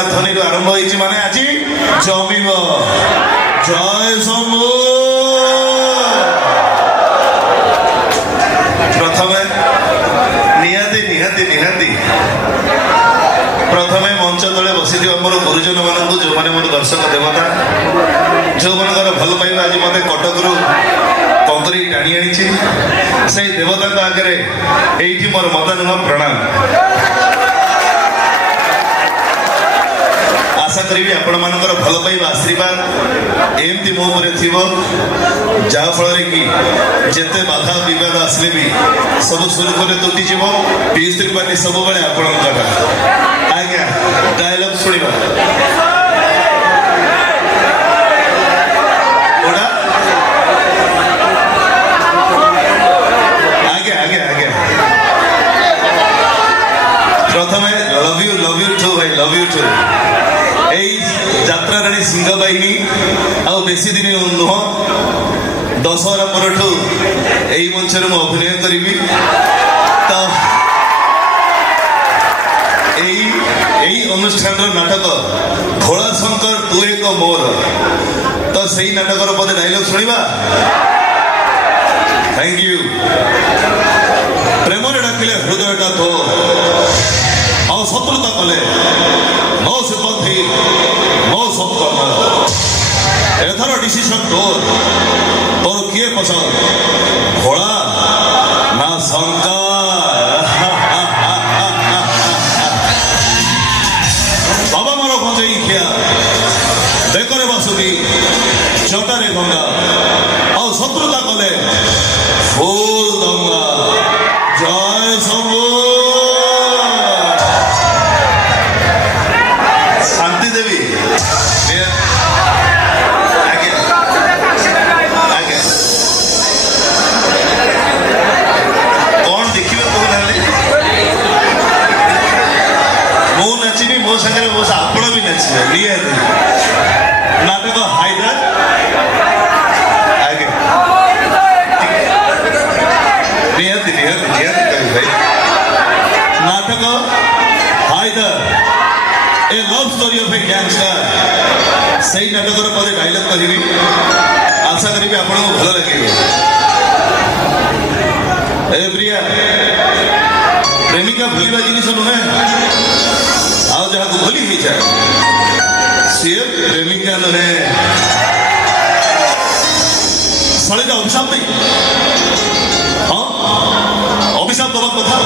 ବନ୍ଦନା ଧ୍ୱନିରୁ ଆରମ୍ଭ ହେଇଛି ମାନେ ଆଜି ଜମିବ। ଜୟ ଶମ୍ଭୁ। ପ୍ରଥମେ ନିହାତି ନିହାତି ନିହାତି ପ୍ରଥମେ ମଞ୍ଚ ତଳେ ବସିଥିବା ମୋର ଗୁରୁଜନ ମାନଙ୍କୁ, ଯେଉଁମାନେ ମୋର ଦର୍ଶକ ଦେବତା, ଯେଉଁମାନଙ୍କର ଭଲ ପାଇବା ଆଜି ମୋତେ କଟକରୁ କଙ୍କରି ଟାଣି ଆଣିଛି, ସେଇ ଦେବତାଙ୍କ ଆଗରେ ଏଇଠି ମୋର ମତାନୁଭବ ପ୍ରଣାମ। आशा करी आपणମାନଙ୍କର ଭଲ ପାଇବା आशीर्वाद एमती मो ଉପରେ ଥିବ, ଯାହା ଫଳରେ କି ଯେତେ ବାଧା ବିବାଦ ଆସିଲେ ବି ସବୁ ସୁରୁଖୁରୁରେ ତୁଟିଯିବ। ପିୟୁଷ ତ୍ରିପାଠୀ ସବୁବେଳେ ଆପଣଙ୍କର। ଆଜ୍ଞା, ଡାୟଲଗ ଶୁଣିବା। ଆଜ୍ଞା ଆଜ୍ଞା ଆଜ୍ଞା ପ୍ରଥମେ ଲଭ୍ ୟୁ ଟୁ ଭାଇ, ଲଭ୍ ୟୁ ଟୁ। এই যাত্রা রানী সিংহ বাহিনী ଆଉ ବେଶୀ ଦିନ ନୁହଁ, ଦଶହରା ପରଠୁ এই ମଞ୍ଚରେ ମୁଁ ଅଭିନୟ କରିବି। ତ এই অনুষ্ঠাନର ନାଟକ ଭୋଳାଶଙ୍କର ତୁ ଏକ ମୋର, ତ ସେଇ ନାଟକର ପଦେ ଡାଇଲଗ ଶୁଣିବା। Thank you. ପ୍ରେମରେ ଡାକିଲେ ହୃଦୟଟା ତୋ, ଆଉ ଶତ୍ରୁତା କଲେ ମୋ ସିମ୍ପଥି ମୋ ସତ୍କର୍ମ। ଏଥର ଡିସିସନ ତୋର କିଏ ପସନ୍ଦ, ଭୋଳା ନା ଶଙ୍କର? ବାବା ମୋର ଗଞ୍ଜେଇ ଖିଆ, ବେକରେ ବାସୁକି, ଜଟାରେ ଗଙ୍ଗା, ଆଉ ଶତ୍ରୁତା କଲେ ଫୁଲ ଦଙ୍ଗା। ଜୟ ଶମ୍ଭୁ। ଶାନ୍ତି ଦେବୀ। ଆଜ୍ଞା ଆଜ୍ଞା, କଣ ଦେଖିବେ କହୁନାହାନ୍ତି? ମୁଁ ନାଚିବି, ମୋ ସାଙ୍ଗରେ ଆପଣ ବି ନାଚିବେ ନିହାତି। ନାଟକ ହାଇଦର। ଆଜ୍ଞା, ନିହାତି ନିହାତି ନିହାତି କରିବି ଭାଇ। ନାଟକ Haider, a love story of a gangster, सही नाटकर पदे डायलॉग करी। आशा करी आपको भल लगे। ए प्रिया, प्रेमिका भूलवा जिनिस नुहे, आओ जहाँ भूली ही जाए सी प्रेमिका नुहे। शैलीटा अभिशाप नहीं, हाँ अभिशाप दवा कथा,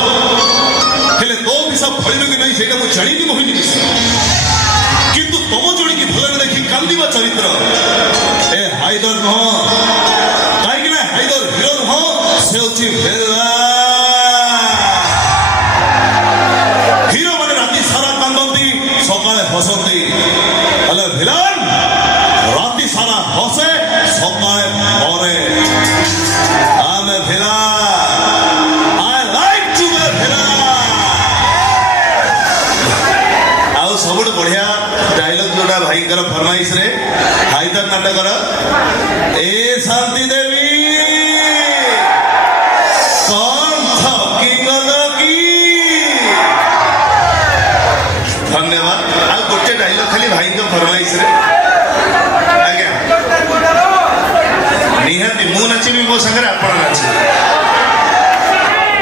हेले तो अभिशाप फल कि नहीं से जाणी मोहिनी मिश्र, किंतु तुम जोड़ी की भल देखी कांदिबा चरित्र ए हाइदर नुह। कहीं हाइदर हिरो नुह, से होची भेला। हिरो माने राति सारा कांदती, सकाळे हसती, हेले भिलन राति सारा हसे, सकाळे मरे। आमे भिला, आई लाइक टू बी भिला। सबुठ बढ़िया डायलॉग जोड़ा भाई फरमाइश रे हाइदर नाटकर ए शांति देवी कौन थकी गल की। धन्यवाद। आ गोटे डायलॉग खाली भाई फरमाइश रे। आज्ञा निहाती मु नाचिबी, मो संगे आपण नाचिबे।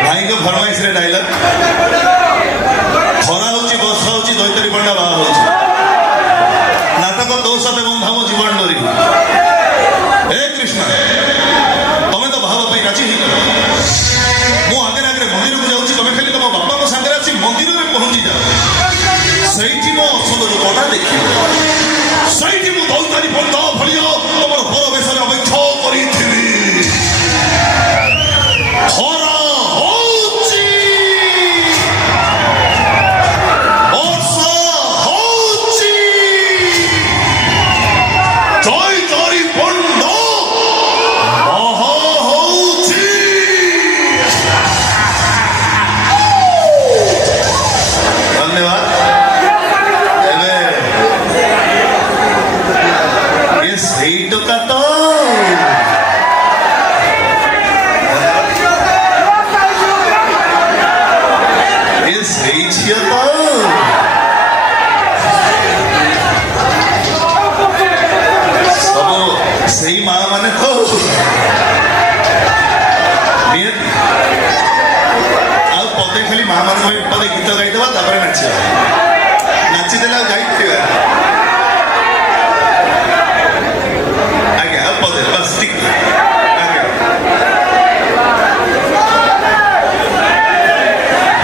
भाई फरमाइश रे डायलॉग। खरा होची, वर्षा होची, दैतरी पंडा बाहा होची, नाटक तो साथे बंधा मो जीवन डोरी। हे कृष्ण, तमे तो भाव पाई राजी ही मु आगे आगे मंदिर को जाउची, तमे खाली तम बापा को संगे आसी मंदिर रे पहुंची जा। सहीठी मो असल रूपटा देखिबो, सहीठी मु दौतारी पंडा भलियो तमर परवेश रे अपेक्षा करिथिबी। खरा होची, वर्षा ମାନେ ତ ନିହାତି ଆଉ ପଦେ ଖାଲି ମା ମାନଙ୍କ ପାଇଁ ପଦେ ଗୀତ ଗାଇଦେବା ତାପରେ ନାଚିବା ନାଚିଦେଲେ ଆଉ ଯାଇପାରିବା ଆଜ୍ଞା ଆଉ ପଦେ ବାସ୍ ଟିକେ ଆଜ୍ଞା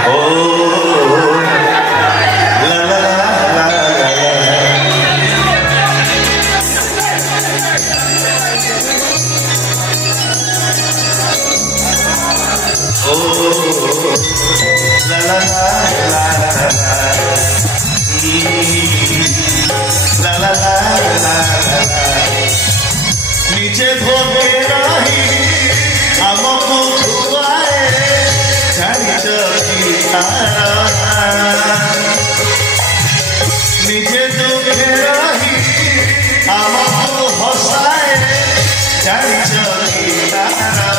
ଓ ଲା ଲା ଲା ଲା ଲା ओ ला ला ला ला ला ला ला ला निजे भोगे रही आमको खुआए जानिच की तारा निजे दुखे रही आमको हसाए जानिच की तारा